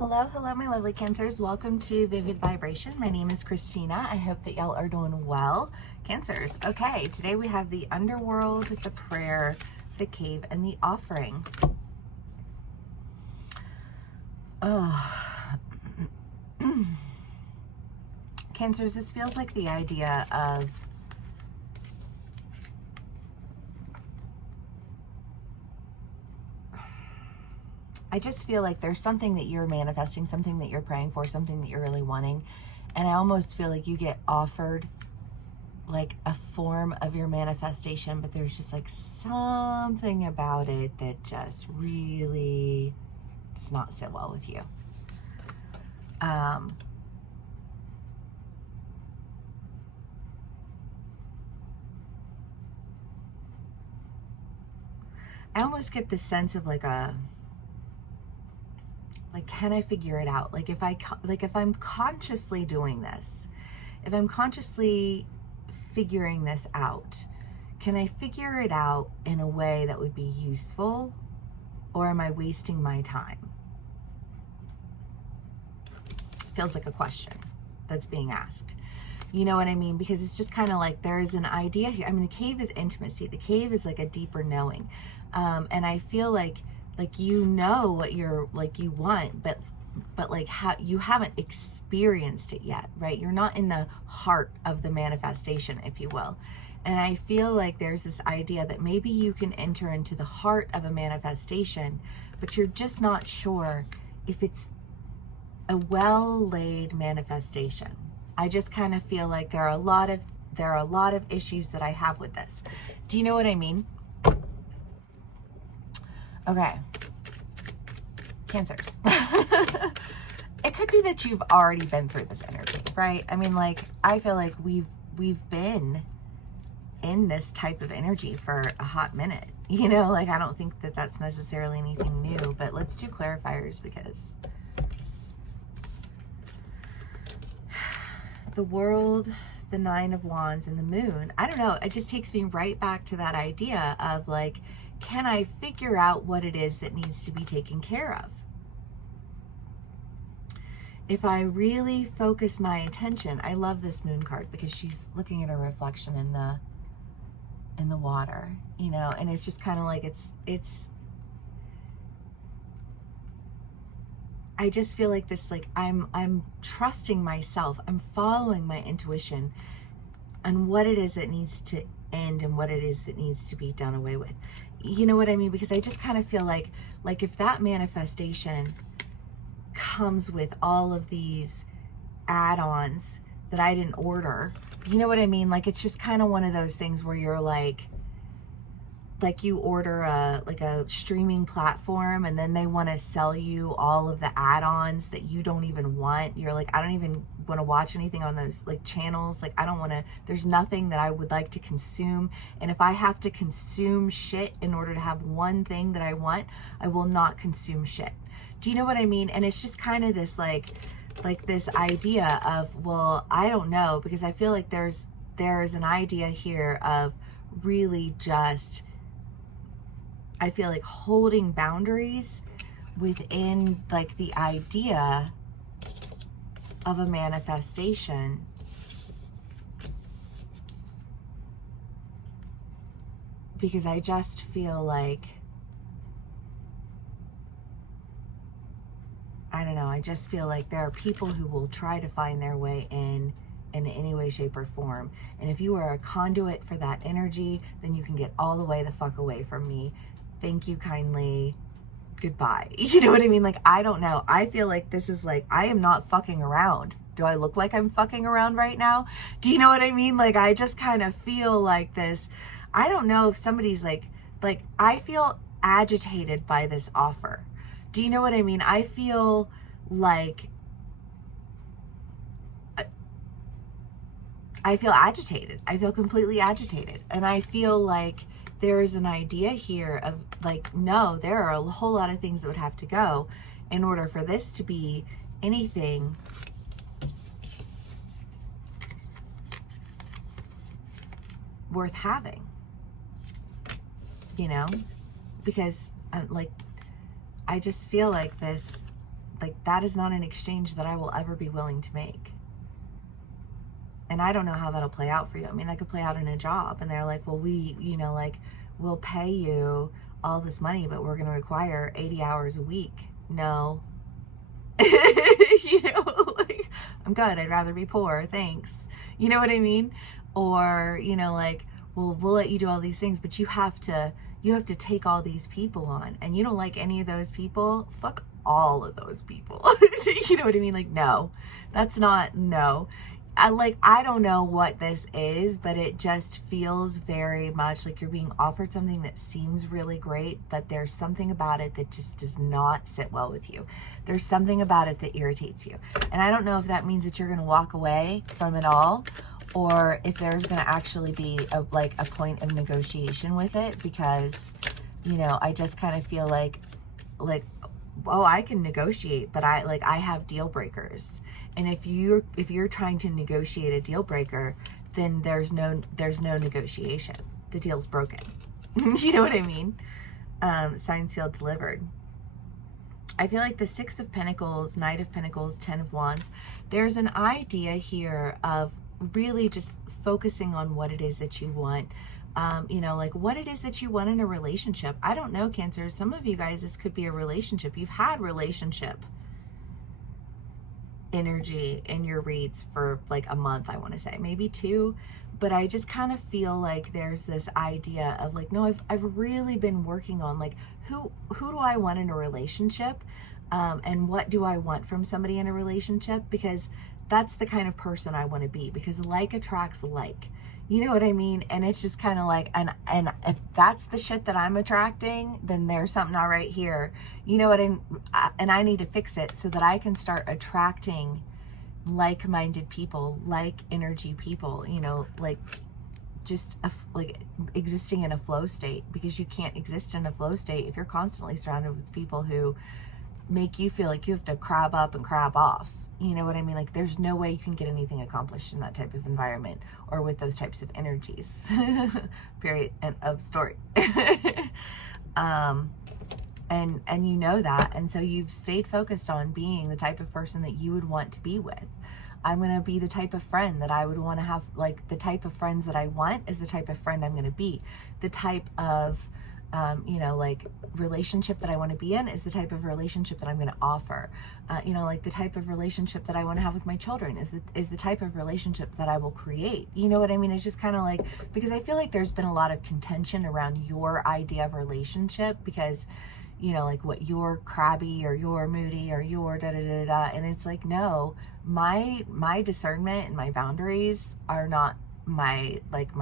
Hello, hello, my lovely Cancers. Welcome to Vivid Vibration. My name is Christina. I hope that y'all are doing well. Cancers. Okay, today we have the underworld, the prayer, the cave, and the offering. Oh. Cancers, this feels like the idea of I just feel like there's something that you're manifesting, something that you're praying for, something that you're really wanting. And I almost feel like you get offered like a form of your manifestation, but there's just like something about it that just really does not sit well with you. I almost get the sense of like can I figure it out? Like if I'm consciously doing this, if I'm consciously figuring this out, can I figure it out in a way that would be useful, or am I wasting my time? Feels like a question that's being asked. You know what I mean? Because it's just kind of like there's an idea here. I mean, the cave is intimacy. The cave is like a deeper knowing. And I feel like you know what you're like you want, but like how you haven't experienced it yet, right? You're not in the heart of the manifestation, if you will. And I feel like there's this idea that maybe you can enter into the heart of a manifestation, but you're just not sure if it's a well-laid manifestation. I just kind of feel like there are a lot of issues that I have with this. Do you know what I mean? Okay. Cancers. It could be that you've already been through this energy, right? I mean, like, I feel like we've been in this type of energy for a hot minute. You know, like, I don't think that that's necessarily anything new, but let's do clarifiers because the world, the Nine of Wands, and the Moon, I don't know, it just takes me right back to that idea of like, can I figure out what it is that needs to be taken care of? If I really focus my attention, I love this Moon card because she's looking at her reflection in the water, you know, and it's just kind of like I just feel like this, like I'm trusting myself, I'm following my intuition on what it is that needs to end and what it is that needs to be done away with. You know what I mean? Because I just kind of feel like if that manifestation comes with all of these add-ons that I didn't order, you know what I mean? Like, it's just kind of one of those things where you're like you order a streaming platform and then they want to sell you all of the add-ons that you don't even want. You're like, I don't even want to watch anything on those like channels. Like, I don't want to, there's nothing that I would like to consume. And if I have to consume shit in order to have one thing that I want, I will not consume shit. Do you know what I mean? And it's just kind of this like this idea of, well, I don't know, because I feel like there's an idea here of really just, I feel like holding boundaries within like the idea of a manifestation. Because I just feel like, I don't know, I just feel like there are people who will try to find their way in any way, shape, or form. And if you are a conduit for that energy, then you can get all the way the fuck away from me. Thank you kindly. Goodbye. You know what I mean? Like, I don't know. I feel like this is like, I am not fucking around. Do I look like I'm fucking around right now? Do you know what I mean? Like, I just kind of feel like this. I don't know if somebody's like I feel agitated by this offer. Do you know what I mean? I feel like I feel agitated. I feel completely agitated. And I feel like there's an idea here of like, no, there are a whole lot of things that would have to go in order for this to be anything worth having, you know, because I'm like, I just feel like like that is not an exchange that I will ever be willing to make. And I don't know how that'll play out for you. I mean, that could play out in a job and they're like, well, we, you know, like, we'll pay you all this money, but we're going to require 80 hours a week. No. You know, like, I'm good. I'd rather be poor. Thanks. You know what I mean? Or, you know, like, well, we'll let you do all these things, but you have to take all these people on, and you don't like any of those people. Fuck all of those people. You know what I mean? Like, no, that's not, no. I don't know what this is, but it just feels very much like you're being offered something that seems really great, but there's something about it that just does not sit well with you. There's something about it that irritates you. And I don't know if that means that you're going to walk away from it all, or if there's going to actually be a point of negotiation with it, because, you know, I just kind of feel like, oh, I can negotiate, but I have deal breakers. And if you're trying to negotiate a deal breaker, then there's no negotiation. The deal's broken. You know what I mean? Signed, sealed, delivered. I feel like the Six of Pentacles, Knight of Pentacles, Ten of Wands, there's an idea here of really just focusing on what it is that you want. You know, like what it is that you want in a relationship. I don't know, Cancer. Some of you guys, this could be a relationship. You've had relationship energy in your reads for like a month, I want to say, maybe 2, but I just kind of feel like there's this idea of like, no, I've really been working on like who do I want in a relationship, and what do I want from somebody in a relationship, because that's the kind of person I want to be, because like attracts like. You know what I mean? And it's just kind of like, and if that's the shit that I'm attracting, then there's something not right here. You know what? And I need to fix it so that I can start attracting like-minded people, like energy people, you know, like just like existing in a flow state, because you can't exist in a flow state if you're constantly surrounded with people who make you feel like you have to crab up and crab off. You know what I mean? Like there's no way you can get anything accomplished in that type of environment or with those types of energies. Period. End of story. And you know that. And so you've stayed focused on being the type of person that you would want to be with. I'm going to be the type of friend that I would want to have. Like the type of friends that I want is the type of friend I'm going to be. The type of you know, like relationship that I want to be in is the type of relationship that I'm going to offer. You know, like the type of relationship that I want to have with my children is the type of relationship that I will create. You know what I mean? It's just kind of like, because I feel like there's been a lot of contention around your idea of relationship, because, you know, like what you're crabby or you're moody or you're da da da da, and it's like, no, my discernment and my boundaries are not my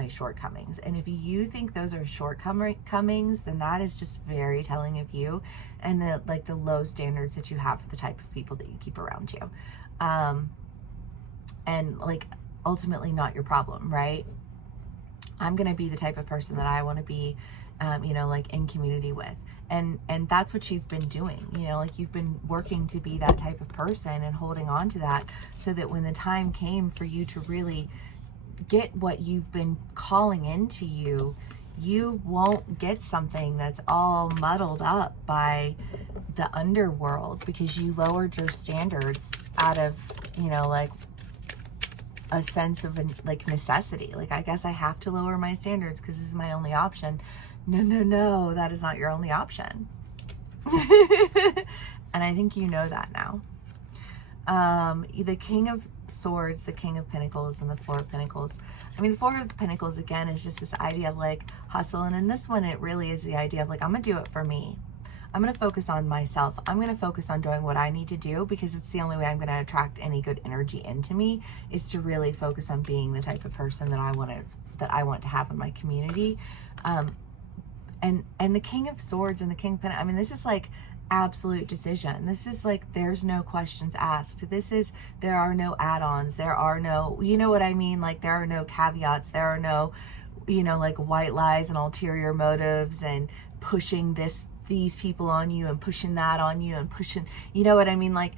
shortcomings. And if you think those are shortcomings, then that is just very telling of you and the low standards that you have for the type of people that you keep around you, and like ultimately not your problem, right? I'm gonna be the type of person that I want to be, you know, like in community with, and that's what you've been doing. You know, like you've been working to be that type of person and holding on to that, so that when the time came for you to really get what you've been calling into you, you won't get something that's all muddled up by the underworld, because you lowered your standards out of, you know, like a sense of like necessity. Like, I guess I have to lower my standards because this is my only option. No, that is not your only option. And I think you know that now. The King of Swords, the King of Pentacles, and the Four of Pentacles. I mean, the Four of Pentacles, again, is just this idea of like hustle. And in this one, it really is the idea of like, I'm going to do it for me. I'm going to focus on myself. I'm going to focus on doing what I need to do, because it's the only way I'm going to attract any good energy into me, is to really focus on being the type of person that I want to have in my community. And the King of Swords and the King of Pentacles, I mean, this is like absolute decision. This is like, there's no questions asked. There are no add-ons. There are no, you know what I mean? Like, there are no caveats. There are no, you know, like white lies and ulterior motives and pushing these people on you and pushing that on you and pushing, you know what I mean? Like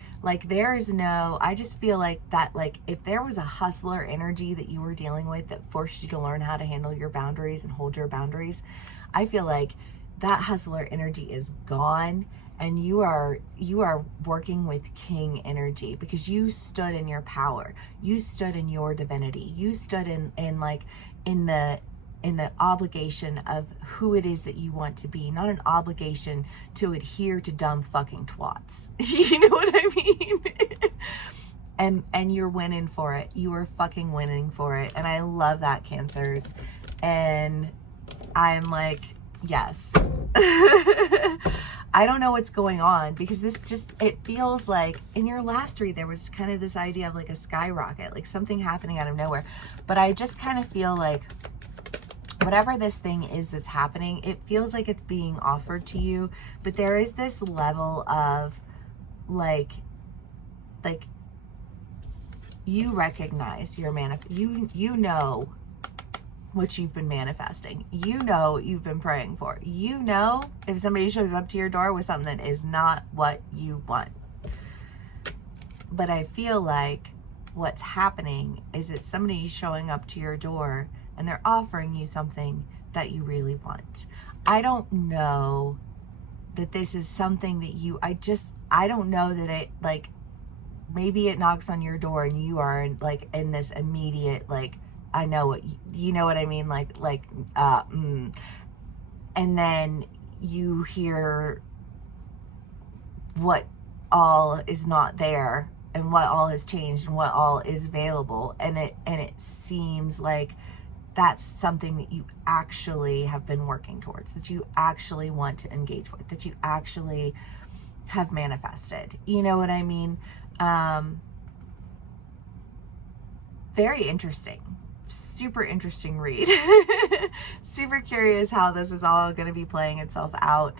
there's no, I just feel like that, like if there was a hustler energy that you were dealing with that forced you to learn how to handle your boundaries and hold your boundaries, I feel like that hustler energy is gone. and you are working with king energy, because you stood in your power, you stood in your divinity, you stood in like in the obligation of who it is that you want to be, not an obligation to adhere to dumb fucking twats. You know what I mean? And you're winning for it. You are fucking winning for it. And I love that, Cancers. And I'm like, yes. I don't know what's going on, because this just, it feels like in your last read there was kind of this idea of like a skyrocket, like something happening out of nowhere. But I just kind of feel like whatever this thing is that's happening, it feels like it's being offered to you, but there is this level of like you recognize your you know what you've been manifesting. You know what you've been praying for. You know if somebody shows up to your door with something that is not what you want. But I feel like what's happening is that somebody's showing up to your door and they're offering you something that you really want. I don't know that this is something that I don't know that it, like, maybe it knocks on your door and you are in this immediate, like, I know what, you know what I mean? And then you hear what all is not there and what all has changed and what all is available. And it seems like that's something that you actually have been working towards, that you actually want to engage with, that you actually have manifested. You know what I mean? Very interesting. Super interesting read. Super curious how this is all going to be playing itself out.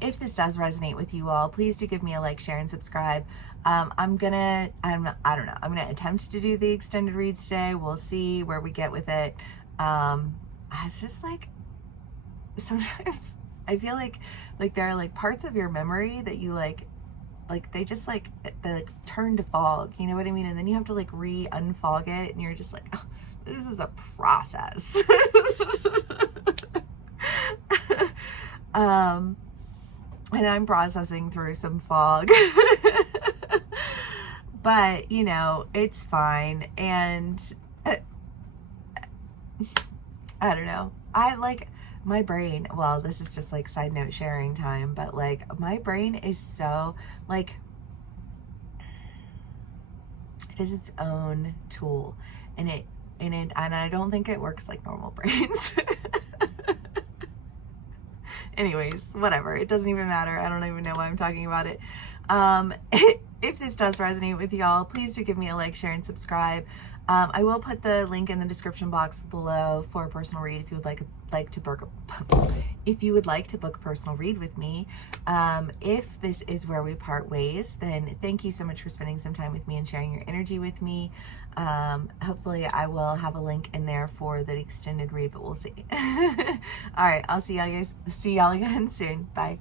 If this does resonate with you all, please do give me a like, share, and subscribe. I don't know. I'm gonna attempt to do the extended reads today. We'll see where we get with it. It's just like, sometimes I feel like there are like parts of your memory that you like they just they turn to fog, you know what I mean? And then you have to like unfog it, and you're just like, oh, this is a process. And I'm processing through some fog. But, you know, it's fine. And I don't know. I like my brain. Well, this is just like side note sharing time, but like my brain is so like, it is its own tool, and I don't think it works like normal brains. Anyways, whatever. It doesn't even matter. I don't even know why I'm talking about it. If this does resonate with y'all, please do give me a like, share, and subscribe. I will put the link in the description box below for a personal read if you would like to book a personal read with me. If this is where we part ways, then thank you so much for spending some time with me and sharing your energy with me. Hopefully I will have a link in there for the extended read, but we'll see. All right, I'll see y'all again soon. Bye.